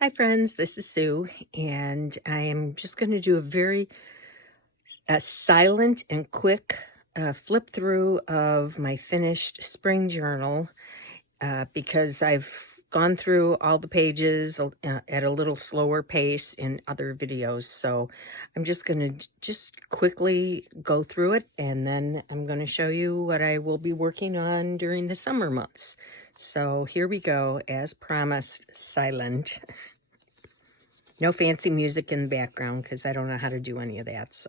Hi friends, this is Sue, and I am just going to do a very silent and quick flip through of my finished spring journal because I've gone through all the pages at a little slower pace in other videos. So I'm just going to just quickly go through it, and then I'm going to show you what I will be working on during the summer months. So here we go, as promised, silent. No fancy music in the background because I don't know how to do any of that. So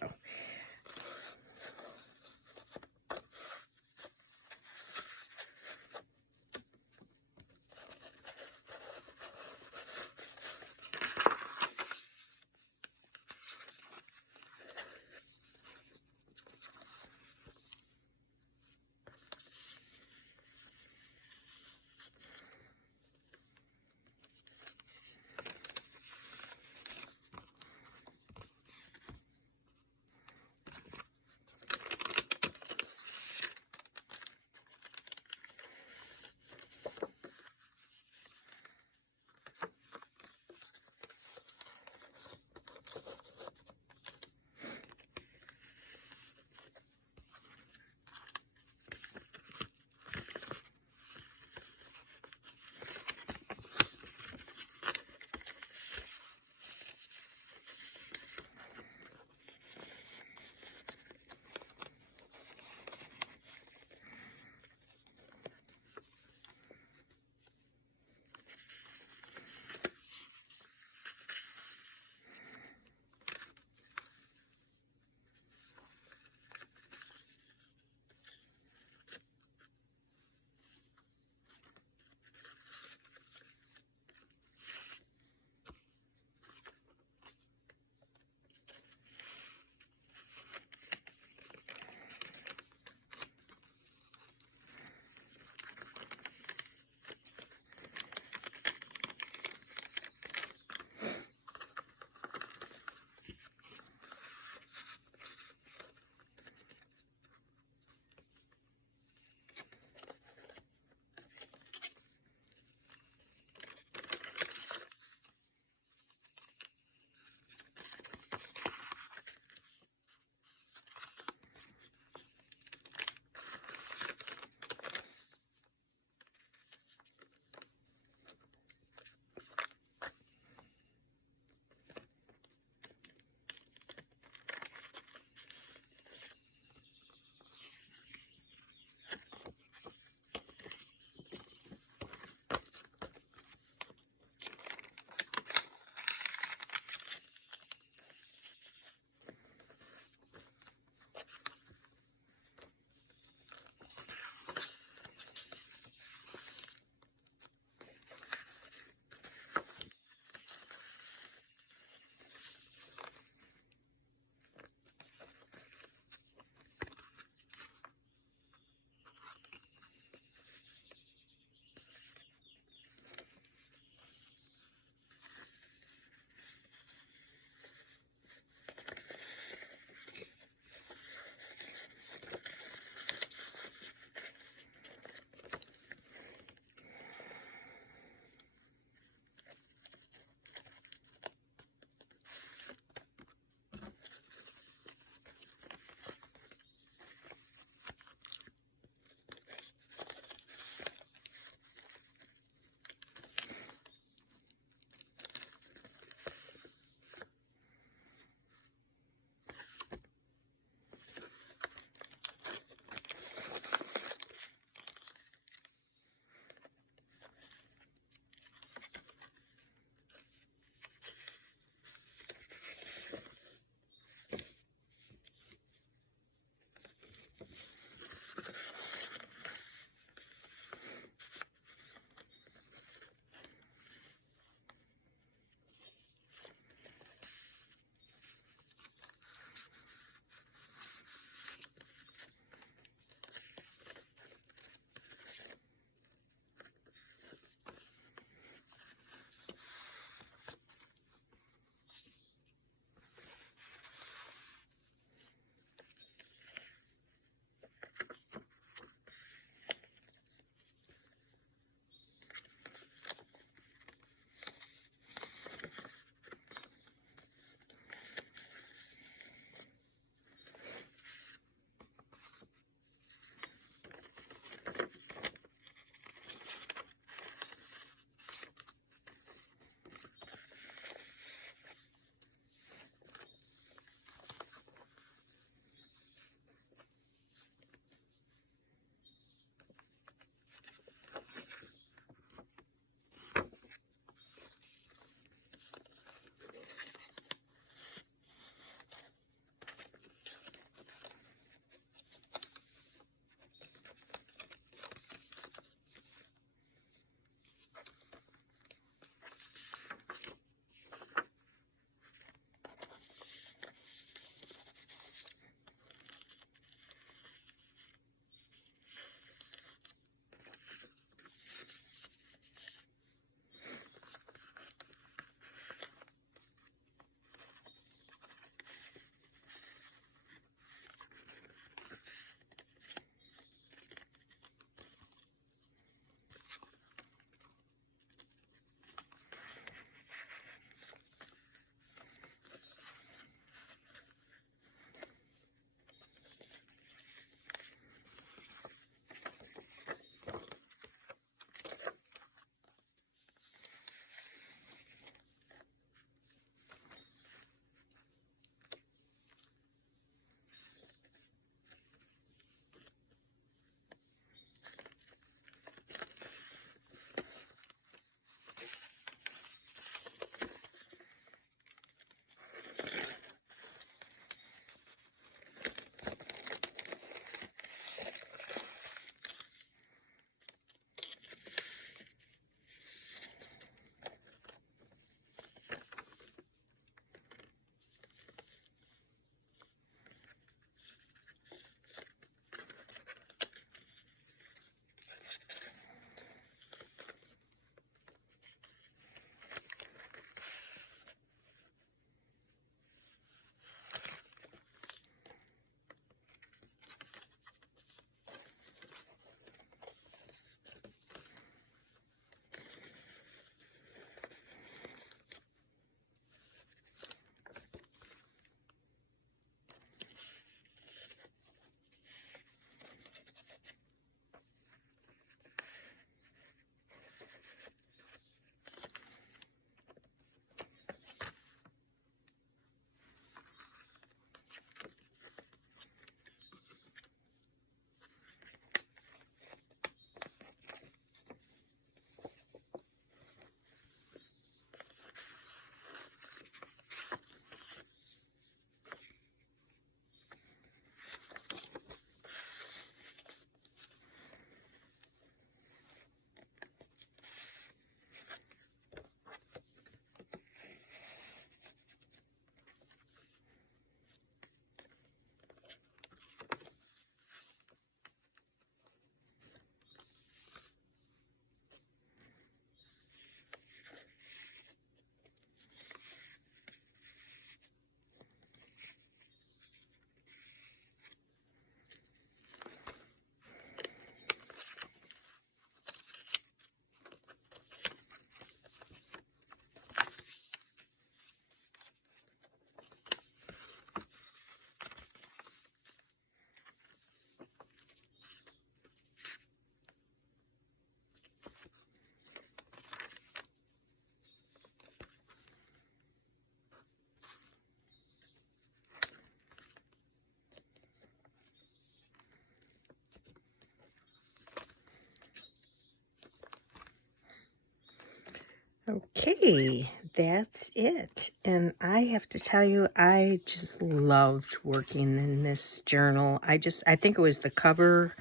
Okay, that's it. And I have to tell you, I just loved working in this journal. I think it was the cover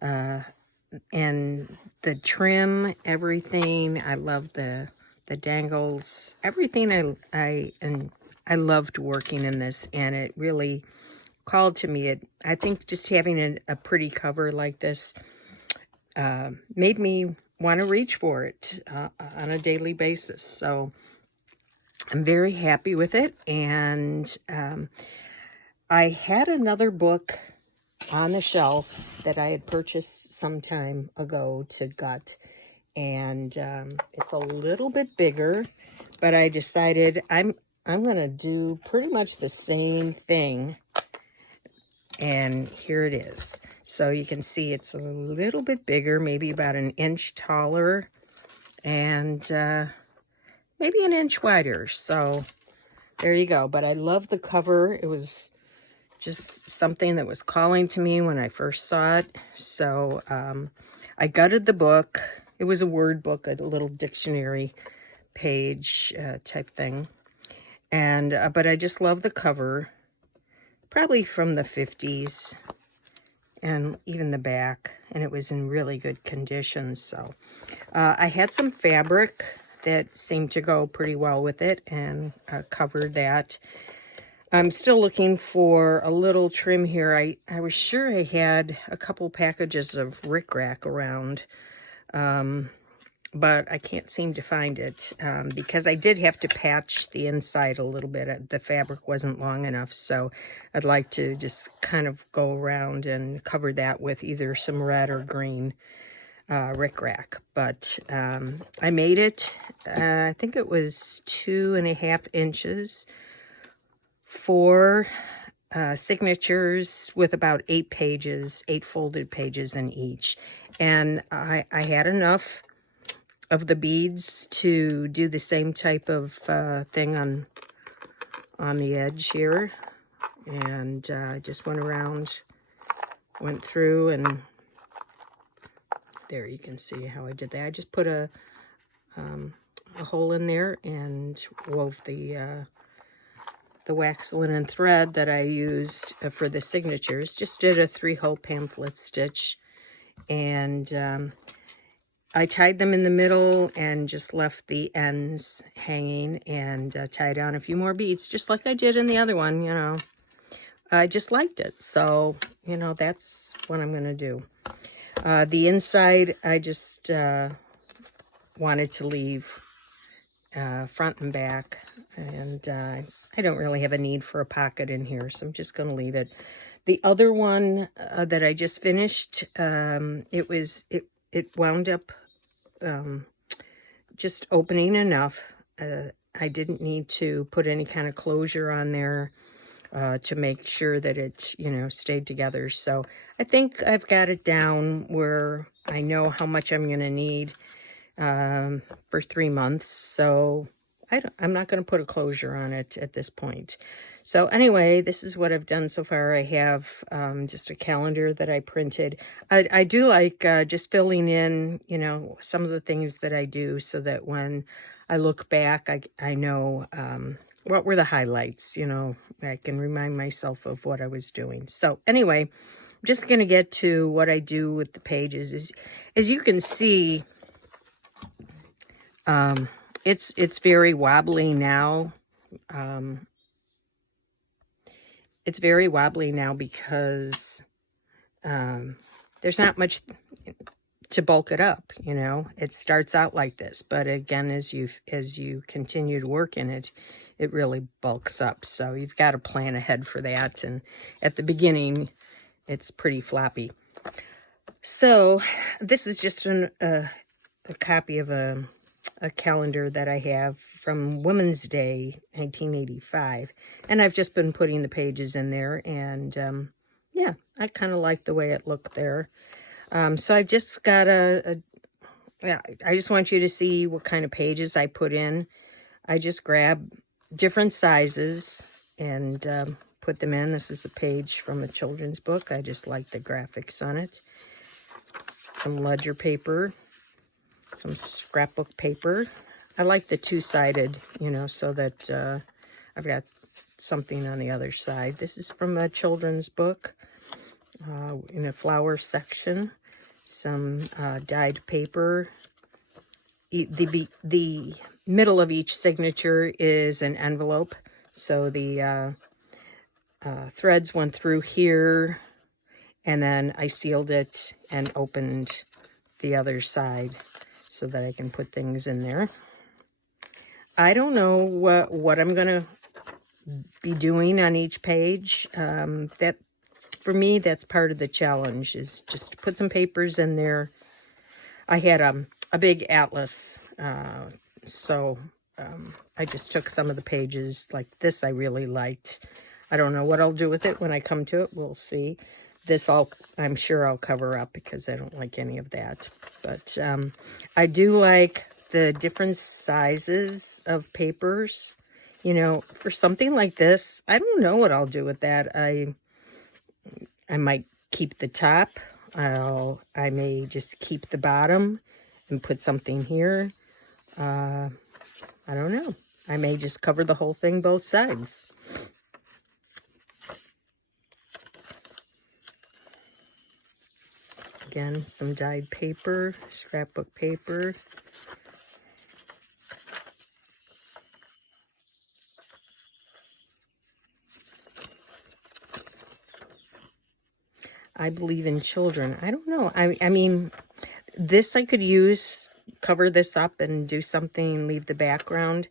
and the trim, everything. I love the dangles, everything. And I loved working in this, and it really called to me. I think just having a pretty cover like this made me want to reach for it on a daily basis. So I'm very happy with it. And I had another book on the shelf that I had purchased some time ago to gut. And it's a little bit bigger, but I decided I'm going to do pretty much the same thing. And here it is. So you can see it's a little bit bigger, maybe about an inch taller, and maybe an inch wider. So there you go. But I love the cover. It was just something that was calling to me when I first saw it. So I gutted the book. It was a word book, a little dictionary page type thing. And but I just love the cover. Probably from the 50s, and even the back, and it was in really good condition. So I had some fabric that seemed to go pretty well with it, and covered that. I'm still looking for a little trim here. I was sure I had a couple packages of rickrack around, but I can't seem to find it because I did have to patch the inside a little bit. The fabric wasn't long enough, so I'd like to just kind of go around and cover that with either some red or green rickrack. But I made it. I think it was 2.5 inches for signatures with about 8 pages, 8 folded pages in each. And I had enough of the beads to do the same type of thing on the edge here. And I just went around, went through, and there you can see how I did that. I just put a hole in there and wove the wax linen thread that I used for the signatures. Just did a 3-hole pamphlet stitch, and I tied them in the middle and just left the ends hanging, and tied on a few more beads, just like I did in the other one, you know. I just liked it. So, you know, that's what I'm going to do. The inside, I just wanted to leave front and back, and I don't really have a need for a pocket in here, so I'm just going to leave it. The other one that I just finished, it wound up just opening enough. I didn't need to put any kind of closure on there to make sure that it, you know, stayed together. So I think I've got it down where I know how much I'm going to need for 3 months. So I'm not going to put a closure on it at this point. So anyway, this is what I've done so far. I have just a calendar that I printed. I do like just filling in, you know, some of the things that I do, so that when I look back, I know what were the highlights, you know. I can remind myself of what I was doing. So anyway, I'm just going to get to what I do with the pages. As you can see, it's very wobbly now. It's very wobbly now because there's not much to bulk it up, you know. It starts out like this, but again, as you continue to work in it, it really bulks up. So you've got to plan ahead for that. And at the beginning, it's pretty floppy. So this is just a copy of a calendar that I have from Women's Day 1985, and I've just been putting the pages in there, and yeah, I kind of like the way it looked there. So I've just got yeah, I just want you to see what kind of pages I put in. I just grab different sizes and put them in. This is a page from a children's book. I just like the graphics on it. Some ledger paper, some scrapbook paper. I like the two-sided, you know, so that I've got something on the other side. This is from a children's book in a flower section. Some dyed paper. The middle of each signature is an envelope. So the threads went through here, and then I sealed it and opened the other side so that I can put things in there. I don't know what I'm going to be doing on each page. That, for me, that's part of the challenge, is just to put some papers in there. I had a big atlas, so I just took some of the pages. Like this I really liked. I don't know what I'll do with it when I come to it. We'll see. This I'm sure I'll cover up because I don't like any of that. But I do like the different sizes of papers. You know, for something like this, I don't know what I'll do with that. I might keep the top. I may just keep the bottom and put something here. I don't know. I may just cover the whole thing both sides. Again, some dyed paper, scrapbook paper. I believe in children. I don't know. I mean, this I could use, cover this up and do something, leave the background.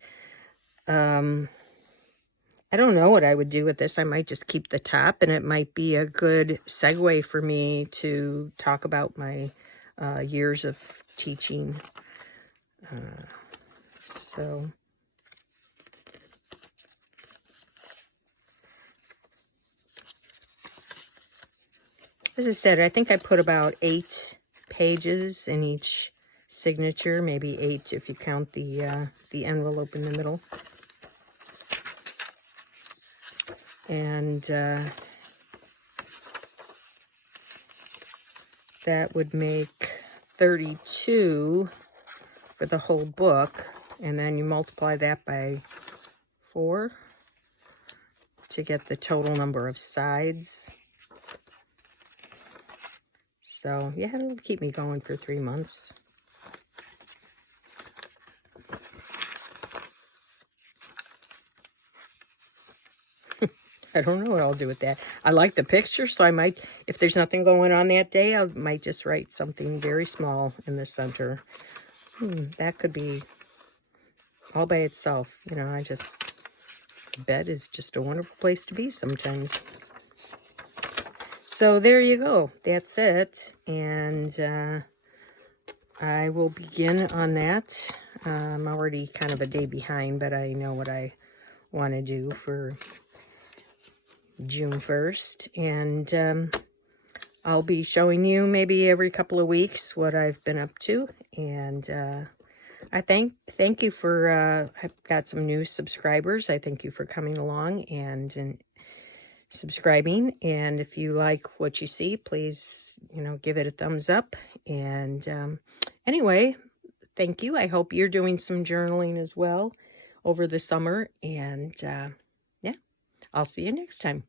I don't know what I would do with this. I might just keep the top, and it might be a good segue for me to talk about my years of teaching. So as I said, I think I put about 8 pages in each signature, maybe 8 if you count the envelope in the middle. And that would make 32 for the whole book. And then you multiply that by 4 to get the total number of sides. So, yeah, it'll keep me going for 3 months. I don't know what I'll do with that. I like the picture, so I might, if there's nothing going on that day, I might just write something very small in the center. That could be all by itself. You know, bed is just a wonderful place to be sometimes. So there you go. That's it. And I will begin on that. I'm already kind of a day behind, but I know what I want to do for June 1st. And I'll be showing you maybe every couple of weeks what I've been up to. And I thank you for, I've got some new subscribers. I thank you for coming along and subscribing. And if you like what you see, please, you know, give it a thumbs up. And anyway, thank you. I hope you're doing some journaling as well over the summer. And yeah, I'll see you next time.